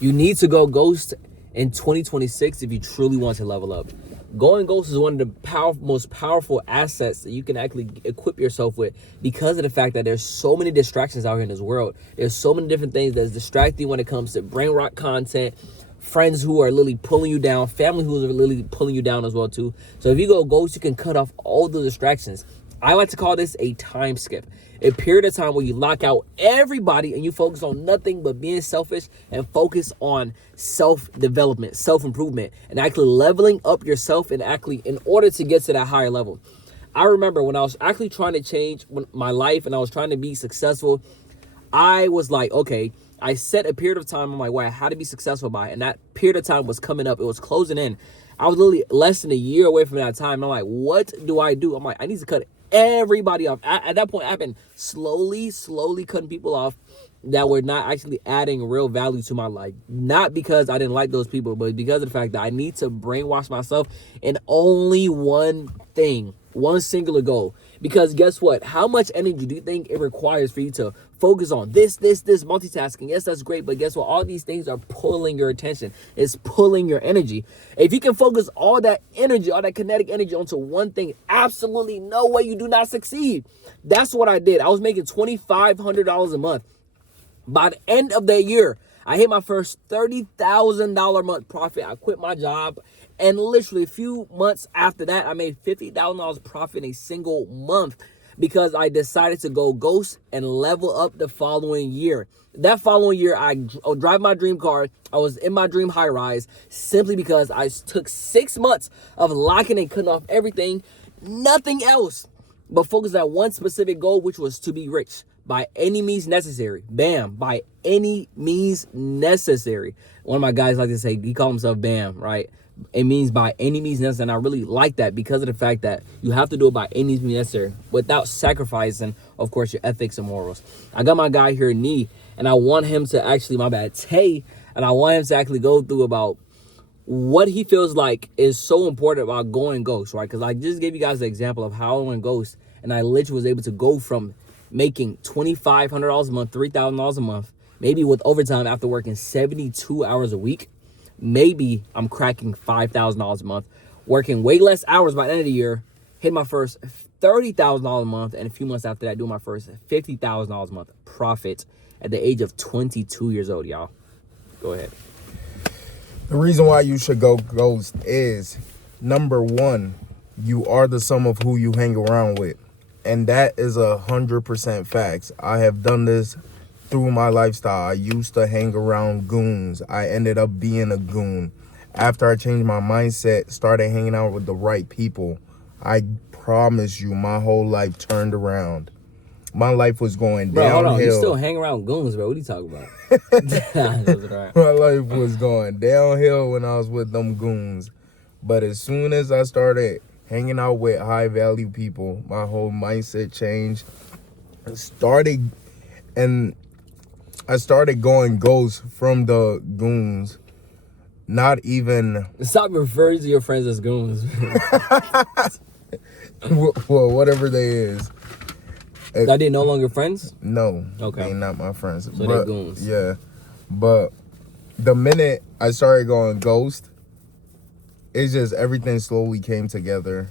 You need to go ghost in 2026 if you truly want to level up. Going ghost is one of the most powerful assets that you can actually equip yourself with, because of the fact that there's so many distractions out here in this world. There's so many different things that's distracting when it comes to brain rot content, friends who are literally pulling you down, family who are literally pulling you down as well too. So if you go ghost, you can cut off all the distractions. I like to call this a time skip. A period of time where you lock out everybody and you focus on nothing but being selfish and focus on self-development, self-improvement, and actually leveling up yourself and actually in order to get to that higher level. I remember when I was actually trying to change my life and I was trying to be successful, I was like, okay, I set a period of time on my way I had to be successful by, and that period of time was coming up. It was closing in. I was literally less than a year away from that time. I'm like, what do I do? I'm like, I need to cut everybody off. At that point, I've been slowly cutting people off that were not actually adding real value to my life. Not because I didn't like those people, but because of the fact that I need to brainwash myself in only one thing, one singular goal. Because guess what? How much energy do you think it requires for you to focus on this, multitasking? Yes, that's great, but guess what? All these things are pulling your attention. It's pulling your energy. If you can focus all that energy, all that kinetic energy onto one thing, absolutely no way you do not succeed. That's what I did. I was making $2,500 a month. By the end of the year, I hit my first $30,000 month profit. I quit my job. And literally a few months after that, I made $50,000 profit in a single month because I decided to go ghost and level up the following year. That following year, I drive my dream car. I was in my dream high rise simply because I took 6 months of locking and cutting off everything, nothing else, but focus on one specific goal, which was to be rich. By any means necessary. Bam. By any means necessary. One of my guys like to say, he called himself Bam, right? It means by any means necessary. And I really like that because of the fact that you have to do it by any means necessary without sacrificing, of course, your ethics and morals. I got my guy here, Nee, and I want him to actually, Tay, and I want him to actually go through about what he feels like is so important about going ghost, right? Because I just gave you guys the example of how I went ghost, and I literally was able to go from making $2,500 a month, $3,000 a month, maybe with overtime after working 72 hours a week. Maybe I'm cracking $5,000 a month, working way less hours by the end of the year, hit my first $30,000 a month, and a few months after that, doing my first $50,000 a month profit at the age of 22 years old, y'all. Go ahead. The reason why you should go ghost is, number one, you are the sum of who you hang around with. And that is 100% facts. I have done this through my lifestyle. I used to hang around goons. I ended up being a goon. After I changed my mindset, started hanging out with the right people, I promise you my whole life turned around. My life was going Bro, downhill. hold on. You still hang around goons, bro. What are you talking about? My life was going downhill when I was with them goons. But as soon as I started hanging out with high value people, my whole mindset changed. I started going ghost from the goons. Not even Stop referring to your friends as goons. well, whatever they is. Are they no longer friends? No. Okay. They not my friends. So they're goons. Yeah. But the minute I started going ghost, it's just everything slowly came together.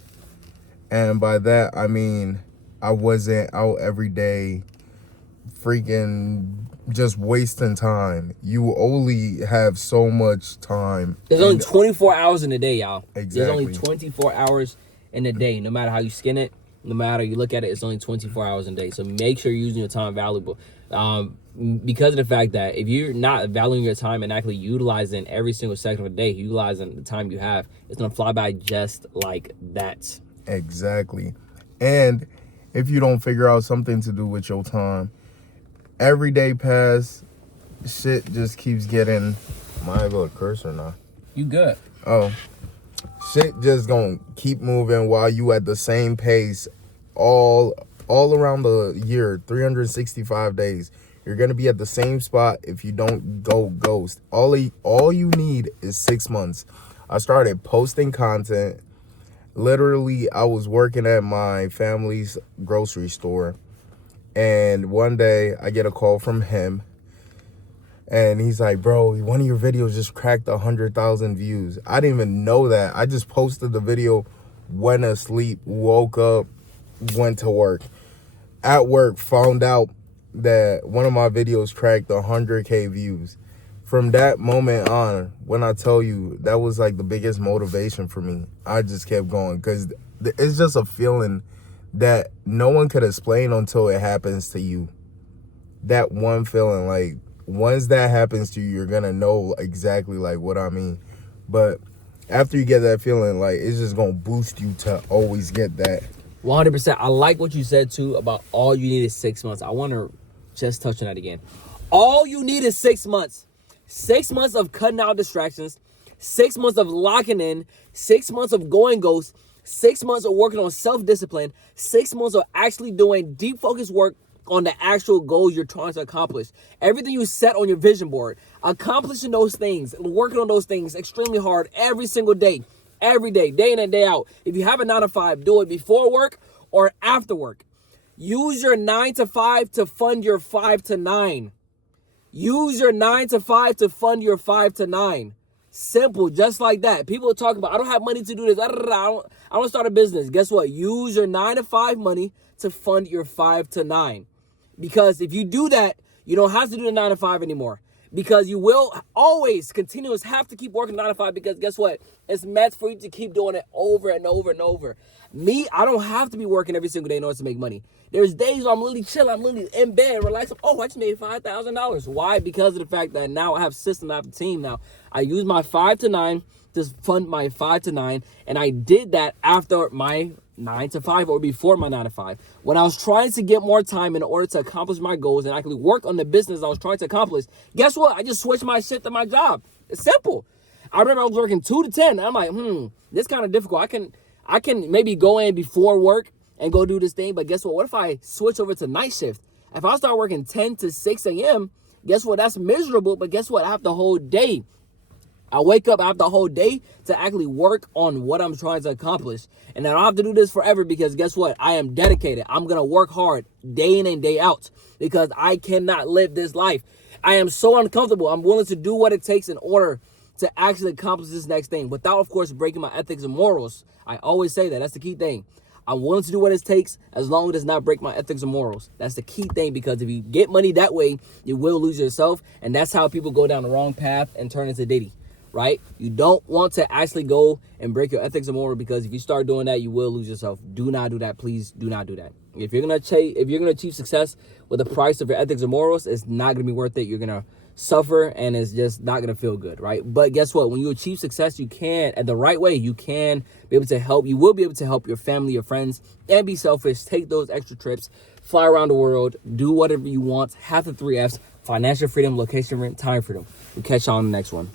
And by that, I mean, I wasn't out every day freaking just wasting time. You only have so much time. There's only 24 hours in a day, y'all. Exactly. There's only 24 hours in a day. No matter how you skin it, no matter how you look at it, it's only 24 hours in a day. So make sure you're using your time valuable. Because of the fact that if you're not valuing your time and actually utilizing every single second of the day, utilizing the time you have, it's going to fly by just like that. Exactly. And if you don't figure out something to do with your time, every day pass, shit just keeps getting... Am I able to curse or not? You good. Oh. Shit just gonna keep moving while you at the same pace all around the year, 365 days. You're gonna be at the same spot if you don't go ghost. All you need is 6 months. I started posting content. Literally, I was working at my family's grocery store, and one day I get a call from him. And he's like, bro, one of your videos just cracked 100,000 views. I didn't even know that. I just posted the video, went asleep, woke up, went to work. At work, found out that one of my videos cracked 100K views. From that moment on, when I tell you, that was like the biggest motivation for me. I just kept going because it's just a feeling that no one could explain until it happens to you. That one feeling, like, once that happens to you, you're gonna know exactly like what I mean. But after you get that feeling, like, it's just gonna boost you to always get that. 100%. I like what you said too about all you need is 6 months. I want to just touch on that again. All you need is 6 months. 6 months of cutting out distractions, 6 months of locking in, 6 months of going ghost, 6 months of working on self-discipline, 6 months of actually doing deep focus work on the actual goals you're trying to accomplish. Everything you set on your vision board, accomplishing those things, working on those things extremely hard every single day, every day, day in and day out. If you have a 9 to 5, do it before work or after work. Use your 9 to 5 to fund your 5 to 9. Use your 9 to 5 to fund your 5 to 9. Simple, just like that. People talk about, I don't have money to do this. I don't start a business. Guess what? Use your 9 to 5 money to fund your 5 to 9. Because if you do that, you don't have to do the 9 to 5 anymore. Because you will always continuously have to keep working 9 to 5, because guess what? It's meant for you to keep doing it over and over and over. Me, I don't have to be working every single day in order to make money. There's days where I'm really chilling, I'm really in bed, relaxed. Oh, I just made $5,000. Why? Because of the fact that now I have system, I have a team now. I use my 5 to 9 to fund my 5 to 9, and I did that after my 9 to 5 or before my 9 to 5. When I was trying to get more time in order to accomplish my goals and actually work on the business I was trying to accomplish, guess what? I just switched my shit to my job. It's simple. I remember I was working 2 to 10. I'm like, this kind of difficult. I can maybe go in before work and go do this thing, but guess what? What if I switch over to night shift? If I start working 10 to 6 a.m., guess what? That's miserable, but guess what? I have the whole day. I wake up, I have the whole day to actually work on what I'm trying to accomplish. And I don't have to do this forever, because guess what? I am dedicated. I'm going to work hard day in and day out, because I cannot live this life. I am so uncomfortable. I'm willing to do what it takes in order to actually accomplish this next thing without, of course, breaking my ethics and morals. I always say that. That's the key thing. I'm willing to do what it takes as long as it does not break my ethics and morals. That's the key thing, because if you get money that way, you will lose yourself. And that's how people go down the wrong path and turn into Diddy. Right? You don't want to actually go and break your ethics and morals, because if you start doing that, you will lose yourself. Do not do that. Please do not do that. If you're gonna achieve success with the price of your ethics and morals, it's not gonna be worth it. You're gonna suffer, and it's just not gonna feel good, right? But guess what? When you achieve success, you can, at the right way, you can be able to help. You will be able to help your family, your friends, and be selfish. Take those extra trips, fly around the world, do whatever you want. Have the 3 F's: financial freedom, location freedom, time freedom. We'll catch y'all on the next one.